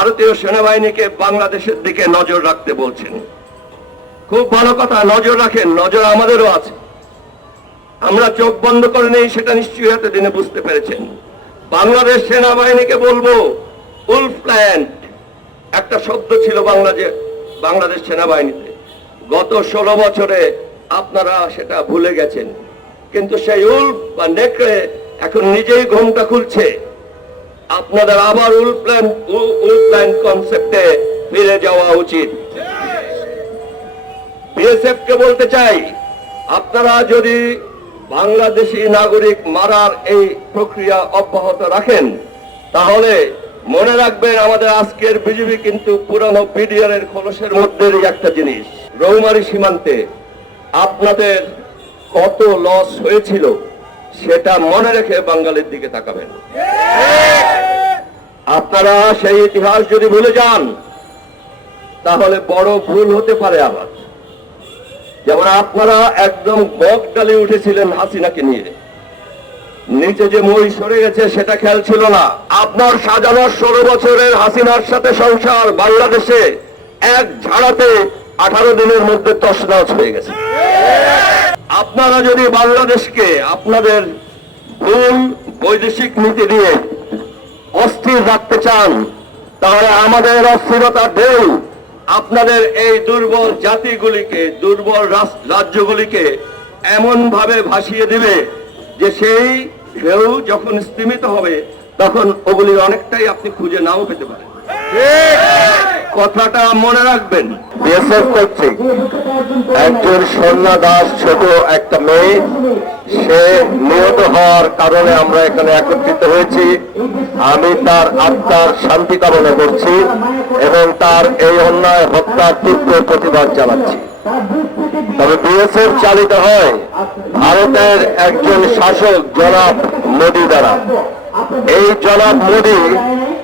ভারতীয় সেনাবাহিনীকে বাংলাদেশের দিকে নজর রাখতে বলছেন। খুব ভালো কথা, নজর রাখেন, নজর আমাদেরও আছে। আমরা চোখ বন্ধ করে নেই, সেটা নিশ্চয়ই এতদিনে বুঝতে পেরেছেন। বাংলাদেশ সেনাবাহিনীকে বলবো, উলফ প্ল্যান্ট একটা শব্দ ছিল বাংলাদেশ সেনাবাহিনীতে। গত 16 বছরে আপনারা সেটা ভুলে গেছেন, কিন্তু সেই উলফ বা নেকড়ে এখন নিজেই ঘোমটা খুলছে। আপনাদের আবার উলফ প্ল্যান্ট কনসেপ্টে ফিরে যাওয়া উচিত। বিএসএফ কে বলতে চাই, আপনারা যদি বাংলাদেশি নাগরিক মারার এই প্রক্রিয়া অব্যাহত রাখেন, তাহলে মনে রাখবেন আমাদের আজকের বিজিবি কিন্তু পুরানো বিডিআর এর খোলসের মধ্যেই একটা জিনিস। রৌমারী সীমান্তে আপনাদের কত লস হয়েছিল সেটা মনে রেখে বাঙালির দিকে তাকাবেন। আপনারা সেই ইতিহাস যদি ভুলে যান, তাহলে বড় ভুল হতে পারে আবার। যেমন আপনারা একদম বক ডালে উঠেছিলেন হাসিনাকে নিয়ে, নিচে যে মই সরে গেছে সেটা খেয়াল ছিল না। আপনার সাজানো 16 বছরের হাসিনার সাথে সংসার বাংলাদেশে এক ঝাড়াতে 18 দিনের মধ্যে তছনছ হয়ে গেছে। আপনারা যদি বাংলাদেশকে আপনাদের ভুল বৈদেশিক নীতি দিয়ে অস্থির রাখতে চান, তাহলে আমাদের অস্থিরতার ঢেউ আপনাদের এই দুর্বল জাতিগুলিকে, দুর্বল রাজ্যগুলিকে এমন ভাবে ভাসিয়ে দিবে যে সেই ঢেউ যখন স্তিমিত হবে, তখন ওগুলি অনেকটাই আপনি খুঁজে নাও পেতে পারেন। কথাটা মনে রাখবেন। বিএসএফ কর্তৃক একজন সন্ধ্যা দাস, ছোট একটা মেয়ে, সে নিহত হওয়ার কারণে আমরা এখানে একত্রিত হয়েছি। আমি তার আত্মার শান্তি কামনা করছি এবং তার এই অন্যায় হত্যার তীব্র প্রতিবাদ জানাচ্ছি। তবে বিএসএফ চালিত হয় ভারতের একজন শাসক জনাব মোদী দ্বারা। এই জনাব মোদী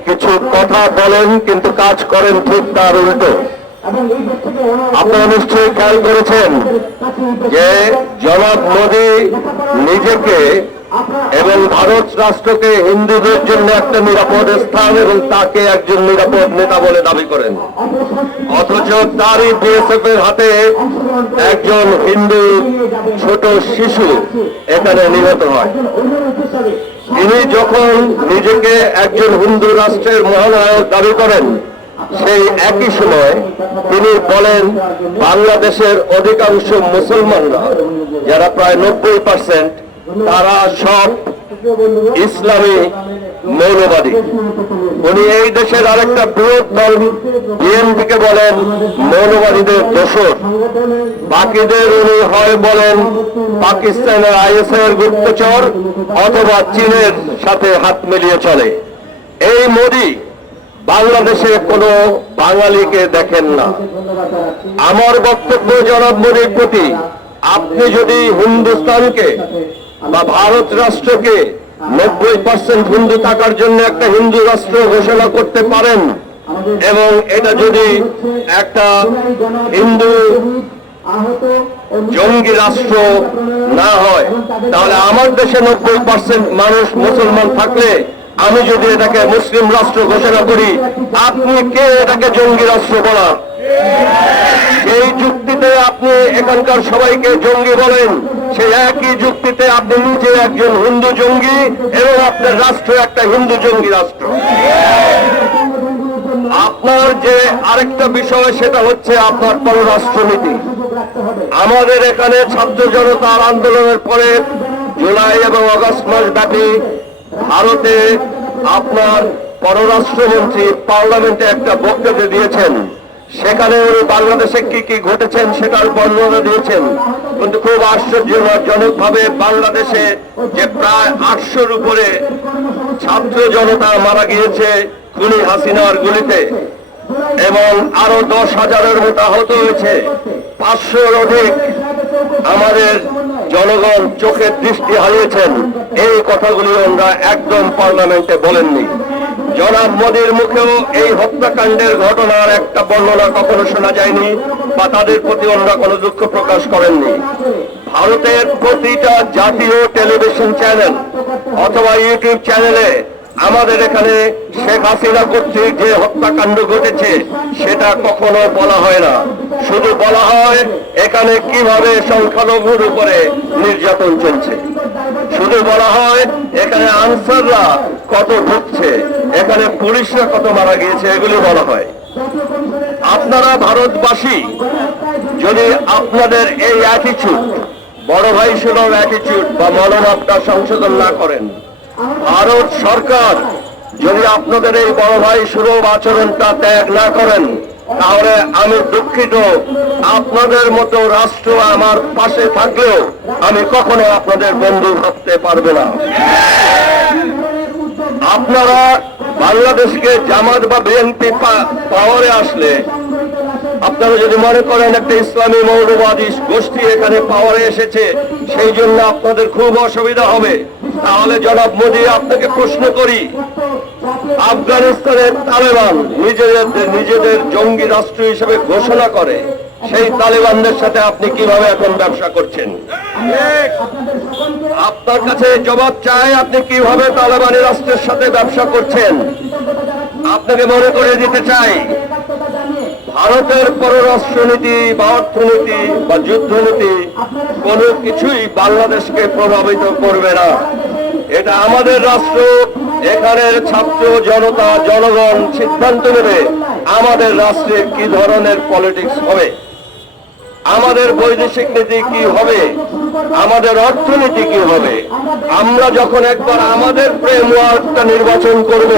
কিছু কথা বলেন কিন্তু কাজ করেন ঠিক তার উল্টো। আপনারা নিশ্চয়ই খেয়াল করেছেন যে জনাব মোদী নিজেকে এবং ভারত রাষ্ট্রকে হিন্দুদের জন্য একটা নিরাপদ স্থান এবং তাকে একজন নিরাপদ নেতা বলে দাবি করেন, অথচ তারই বিএসএফ এর হাতে একজন হিন্দু ছোট শিশু এখানে নিহত হয়। তিনি যখন নিজেকে একজন হিন্দু রাষ্ট্রের মহানায়ক দাবি করেন, সেই একই সময় তিনি বলেন বাংলাদেশের অধিকাংশ মুসলমানরা, যারা প্রায় 90%, তারা সব ইসলামী মৌলবাদী। উনি এই দেশের আরেকটা বৃহৎ দল বিএনপিকে বলেন মৌলবাদীদের দোসর। বাকিদের উনি হয় বলেন পাকিস্তানের আইএসআই গুপ্তচর অথবা চীনের সাথে হাত মিলিয়ে চলে। এই মোদী বাংলাদেশে কোনো বাঙালিকে দেখেন না। আমার বক্তব্য জনাব মোদীর প্রতি, আপনি যদি হিন্দুস্তানকে বা ভারত রাষ্ট্রকে 90% হিন্দু থাকার জন্য একটা হিন্দু রাষ্ট্র ঘোষণা করতে পারেন এবং এটা যদি একটা হিন্দু জঙ্গি রাষ্ট্র না হয়, তাহলে আমার দেশে 90% মানুষ মুসলমান থাকলে আমি যদি এটাকে মুসলিম রাষ্ট্র ঘোষণা করি, আপনি কে এটাকে জঙ্গি রাষ্ট্র বলার? সেই যুক্তিতে আপনি এখানকার সবাইকে জঙ্গি বলেন, সেই একই যুক্তিতে আপনি নিজে একজন হিন্দু জঙ্গি এবং আপনার রাষ্ট্র একটা হিন্দু জঙ্গি রাষ্ট্র। আপনার যে আরেকটা বিষয়, সেটা হচ্ছে আপনার পররাষ্ট্রনীতি। আমাদের এখানে ছাত্র জনতার আন্দোলনের পরে জুলাই এবং আগস্ট মাস ব্যাপী ভারতে আপনার পররাষ্ট্রমন্ত্রী পার্লামেন্টে একটা বক্তব্য দিয়েছেন। সেখানে উনি বাংলাদেশে কি কি ঘটেছেন সেটার বর্ণনা দিয়েছেন, কিন্তু খুব আশ্চর্যজনক ভাবে বাংলাদেশে যে প্রায় 800-র উপরে ছাত্র জনতা মারা গিয়েছে খুনি হাসিনার গুলিতে এবং আরো 10,000-এর মতো আহত হয়েছে, 500-র অধিক আমাদের জনগণ চোখের দৃষ্টি হারিয়েছেন, এই কথাগুলি আমরা একদম পার্লামেন্টে বলেননি। জনাব মোদীর মুখেও এই হত্যাকাণ্ডের ঘটনার একটা বর্ণনা কখনো শোনা যায়নি বা তাদের প্রতি ওনারা কোনো দুঃখ প্রকাশ করেননি। ভারতের প্রতিটা জাতীয় টেলিভিশন চ্যানেল অথবা ইউটিউব চ্যানেলে আমাদের এখানে শেখ হাসিনা কর্তৃক যে হত্যাকাণ্ড ঘটেছে সেটা কখনো বলা হয় না, শুধু বলা হয় এখানে কিভাবে সংখ্যালঘুর উপরে নির্যাতন চলছে, শুধু বলা হয় এখানে আনসাররা কত ঢুকছে, এখানে পুলিশরা কত মারা গিয়েছে, এগুলি বলা হয়। আপনারা ভারতবাসী যদি আপনাদের এই অ্যাটিচিউড, বড় ভাই সুলভ অ্যাটিচিউড বা মনোভাবটা সংশোধন না করেন, ভারত সরকার যদি আপনাদের এই বড় ভাই সুলভ আচরণটা ত্যাগ না করেন, তাহলে আমি দুঃখিত, আপনাদের মতো রাষ্ট্র আমার পাশে থাকলেও আমি কখনো আপনাদের বন্ধু ভাবতে পারবে না। আপনারা বাংলাদেশকে জামাত বা বিএনপি পাওয়ারে আসলে আপনারা যদি মনে করেন একটা ইসলামী মৌলবাদী গোষ্ঠী এখানে পাওয়ারে এসেছে সেই জন্য আপনাদের খুব অসুবিধা হবে, তাহলে জনাব মোদী আপনাকে প্রশ্ন করি, আফগানিস্তানের তালেবান নিজেদের জঙ্গি রাষ্ট্র হিসেবে ঘোষণা করে, সেই তালেবানদের সাথে আপনি কিভাবে এখন ব্যবসা করছেন? আপনার কাছে জবাব চাই, আপনি কিভাবে তালেবানি রাষ্ট্রের সাথে ব্যবসা করছেন? আপনাকে মনে করে দিতে চাই, ভারতের পররাষ্ট্রনীতি বা অর্থনীতি বা যুদ্ধনীতি কোনো কিছুই বাংলাদেশকে প্রভাবিত করবে না। এটা আমাদের রাষ্ট্র, এখানের ছাত্র জনতা জনগণ সিদ্ধান্ত নেবে আমাদের রাষ্ট্রে কি ধরনের পলিটিক্স হবে, আমাদের বৈদেশিক নীতি কি হবে, আমাদের অর্থনীতি কি হবে। আমরা যখন একবার আমাদের ফ্রেমওয়ার্কটা নির্বাচন করব,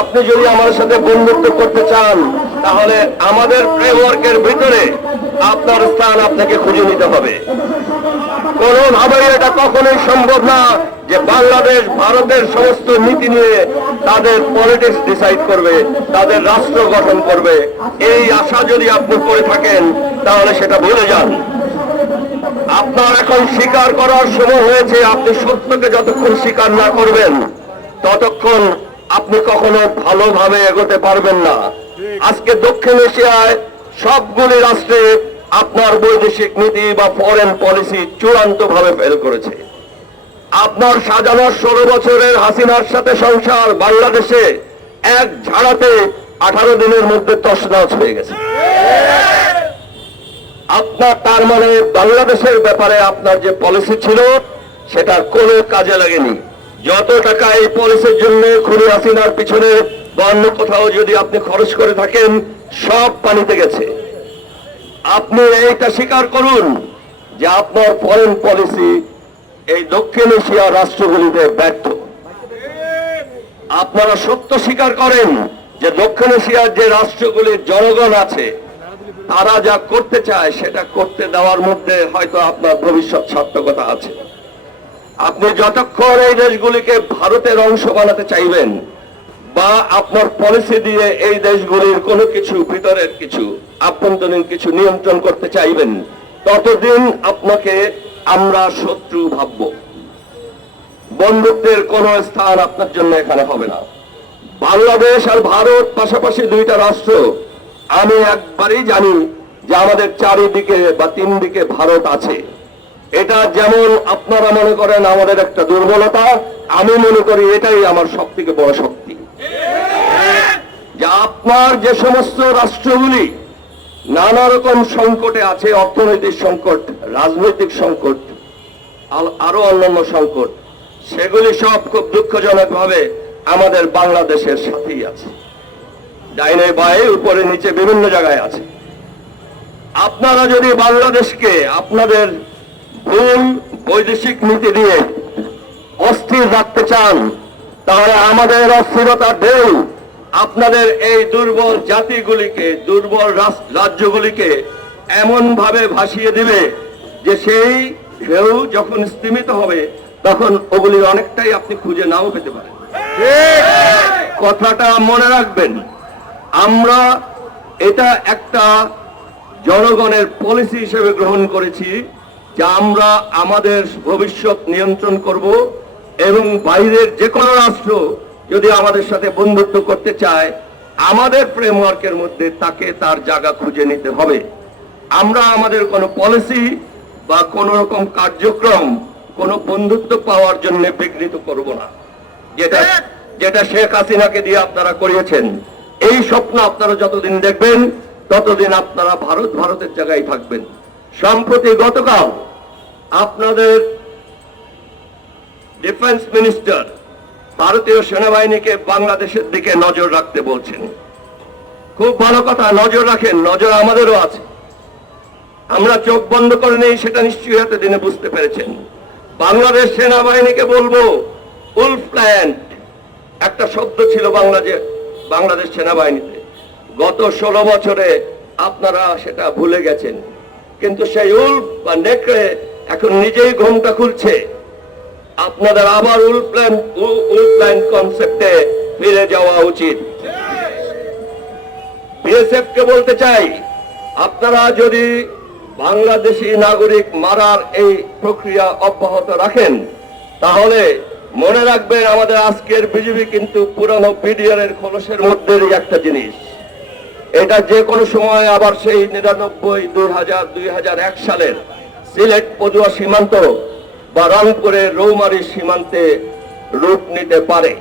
আপনি যদি আমার সাথে বন্ধুত্ব করতে চান তাহলে আমাদের ফ্রেমওয়ার্কের ভিতরে আপনার স্থান আপনাকে খুঁজে নিতে হবে। কোনোভাবেই এটা কখনোই সম্ভব না যে বাংলাদেশ ভারতের সমস্ত নীতি নিয়ে তাদের পলিটিক্স ডিসাইড করবে, তাদের রাষ্ট্র গঠন করবে। এই আশা যদি আপনি করে থাকেন তাহলে সেটা ভুলে যান। আপনার এখন স্বীকার করার সময় হয়েছে, আপনি সত্যকে যতক্ষণ স্বীকার না করবেন ততক্ষণ আপনি কখনো ভালোভাবে এগোতে পারবেন না। আজকে দক্ষিণ এশিয়ায় সবগুলি রাষ্ট্রে আপনার বৈদেশিক নীতি বা ফরেন পলিসি চূড়ান্ত ভাবে ফেল করেছে। আপনার সাজানো 16 বছরের হাসিনার সাথে সংসার বাংলাদেশে এক ঝাড়াতে 18 দিনের মধ্যে তছনছ হয়ে গেছে। আপনার তার মানে বাংলাদেশের ব্যাপারে আপনার যে পলিসি ছিল সেটা কোনো কাজে লাগেনি। যত টাকা এই পলিসির জন্য খুনি হাসিনার পিছনে বা অন্য কোথাও যদি আপনি খরচ করে থাকেন সব পানিতে গেছে। আপনি এইটা স্বীকার করুন যে আপনার ফরেন পলিসি এই দক্ষিণ এশিয়া রাষ্ট্রগুলিতে ব্যর্থ। আপনারা সত্য স্বীকার করেন যে দক্ষিণ এশিয়ার যে রাষ্ট্রগুলির জনগণ আছে তারা যা করতে চায় সেটা করতে দেওয়ার মধ্যে হয়তো আপনার ভবিষ্যৎ সার্থকতা আছে। আপনি যতক্ষণ এই দেশগুলিকে ভারতের অংশ বানাতে চাইবেন বা আপনার পলিসি দিয়ে এই দেশগুলির কোনো কিছু ভিতরের কিছু আভ্যন্তরীণ কিছু নিয়ন্ত্রণ করতে চাইবেন ততদিন আপনাকে আমরা শত্রু ভাবব। বন্ধুত্বের কোন স্থান আপনার জন্য এখানে হবে না। বাংলাদেশ আর ভারত পাশাপাশি দুইটা রাষ্ট্র। আমি একবারই জানি যে আমাদের চারিদিকে বা 3 দিকে ভারত আছে। এটা যেমন আপনারা মনে করেন আমাদের একটা দুর্বলতা, আমি মনে করি এটাই আমার সবথেকে বড় শক্তি। যে আপনার যে সমস্ত রাষ্ট্রগুলি নানা রকম সংকটে আছে, অর্থনৈতিক সংকট, রাজনৈতিক সংকট, আরো অন্যান্য সংকট, সেগুলি সব খুব দুঃখজনক ভাবে আমাদের বাংলাদেশের সাথেই আছে। ডাইনে বায়ে উপরে নিচে বিভিন্ন জায়গায় আছে। আপনারা যদি বাংলাদেশকে আপনাদের ভুল বৈদেশিক নীতি দিয়ে অস্থির রাখতে চান তাহলে আমাদের অস্থিরতার ঢেউ আপনাদের এই দুর্বল জাতিগুলিকে, দুর্বল রাজ্যগুলিকে এমন ভাবে ভাসিয়ে দিবে যে সেই ঢেউ যখন স্তিমিত হবে তখন ওগুলির অনেকটাই আপনি খুঁজে নাও পেতে পারেন। কথাটা মনে রাখবেন। আমরা এটা একটা জনগণের পলিসি হিসেবে গ্রহণ করেছি যে আমরা আমাদের ভবিষ্যৎ নিয়ন্ত্রণ করব এবং বাইরের যে কোনো রাষ্ট্র যদি আমাদের সাথে বন্ধুত্ব করতে চায় আমাদের ফ্রেমওয়ার্কের মধ্যে তাকে তার জায়গা খুঁজে নিতে হবে। আমরা আমাদের কোনো পলিসি বা কোন রকম কার্যক্রম কোনো বন্ধুত্ব পাওয়ার জন্য বিঘ্নিত করব না। যেটা যেটা শেখ হাসিনাকে দিয়ে আপনারা করিয়েছেন। এই স্বপ্ন আপনারা যতদিন দেখবেন ততদিন আপনারা ভারতের জায়গায় থাকবেন। সম্প্রতি গতকাল আপনাদের ডিফেন্স মিনিস্টার ভারতীয় সেনাবাহিনীকে বাংলাদেশের দিকে নজর রাখতে বলছেন। খুব ভালো কথা, নজর রাখেন, নজর আমাদেরও আছে। আমরা চোখ বন্ধ করে নেই, সেটা নিশ্চয়ই এতদিনে বুঝতে পেরেছেন। বাংলাদেশ সেনাবাহিনীকে বলবো, উলফ প্ল্যান্ট একটা শব্দ ছিল বাংলাদেশ সেনাবাহিনীতে। গত 16 বছরে আপনারা সেটা ভুলে গেছেন, কিন্তু সেই উলফ বা নেকড়ে এখন নিজেই ঘোমটা খুলছে। আপনাদের আবার উলফ প্ল্যান্ট কনসেপ্টে ফিরে যাওয়া উচিত। বিএসএফ কে বলতে চাই, আপনারা যদি বাংলাদেশি নাগরিক মারার এই প্রক্রিয়া অব্যাহত রাখেন, তাহলে মনে রাখবেন আমাদের আজকের বিজেপি কিন্তু পুরানো বিডিআর এর খোলসের মধ্যেই একটা জিনিস। এটা যে কোনো সময় আবার সেই 99, 2000, 2001 সালের সিলেট পদুয়া সীমান্ত বা রংপুরের রৌমারী সীমান্তে রূপ নিতে পারে।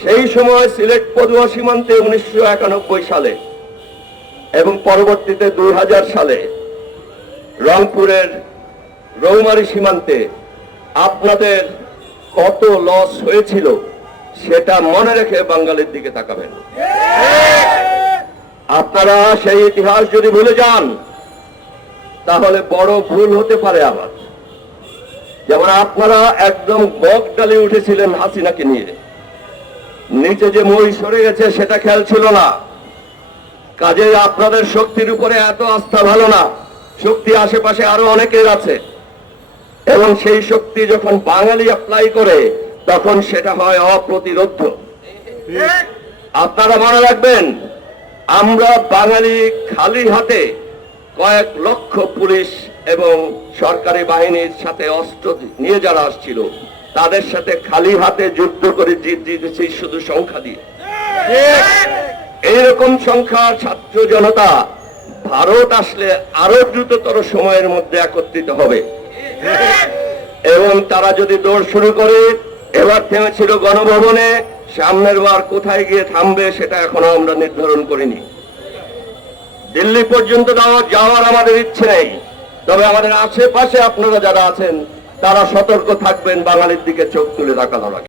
সেই সময় সিলেট পদুয়া সীমান্তে 1991 সালে এবং পরবর্তীতে 2000 সালে রংপুরের রৌমারী সীমান্তে আপনাদের কত লস হয়েছিল সেটা মনে রেখে বাঙালির দিকে তাকাবেন। আপনারা সেই ইতিহাস যদি ভুলে যান তাহলে বড় ভুল হতে পারে আবার। যেমন আপনারা একদম বক ডালে উঠেছিলেন হাসিনাকে নিয়ে, নিচে যে মই সরে গেছে সেটা খেয়াল ছিল না। কাজেই আপনাদের শক্তির উপরে এত আস্থা ভালো না, শক্তি আশেপাশে আরো অনেকের আছে, এবং সেই শক্তি যখন বাঙালি অ্যাপ্লাই করে তখন সেটা হয় অপ্রতিরোধ্য। আপনারা মনে রাখবেন, আমরা বাঙালি খালি হাতে কয়েক লক্ষ পুলিশ এবং সরকারি বাহিনীর সাথে অস্ত্র নিয়ে যারা আসছিল তাদের সাথে খালি হাতে যুদ্ধ করে জিতেছি শুধু সংখ্যা দিয়ে। এইরকম সংখ্যার ছাত্র জনতা ভারত আসলে আরো দ্রুততর সময়ের মধ্যে একত্রিত হবে, এবং তারা যদি দৌড় শুরু করে, এবার থেমেছিল গণভবনে, সামনের বার কোথায় গিয়ে থামবে সেটা এখনো আমরা নির্ধারণ করিনি। দিল্লি পর্যন্ত যাওয়ার আমাদের ইচ্ছে নেই, তবে আমাদের আশেপাশে আপনারা যারা আছেন তারা সতর্ক থাকবেন, বাঙালির দিকে চোখ তুলে তাকানো রাখবেন।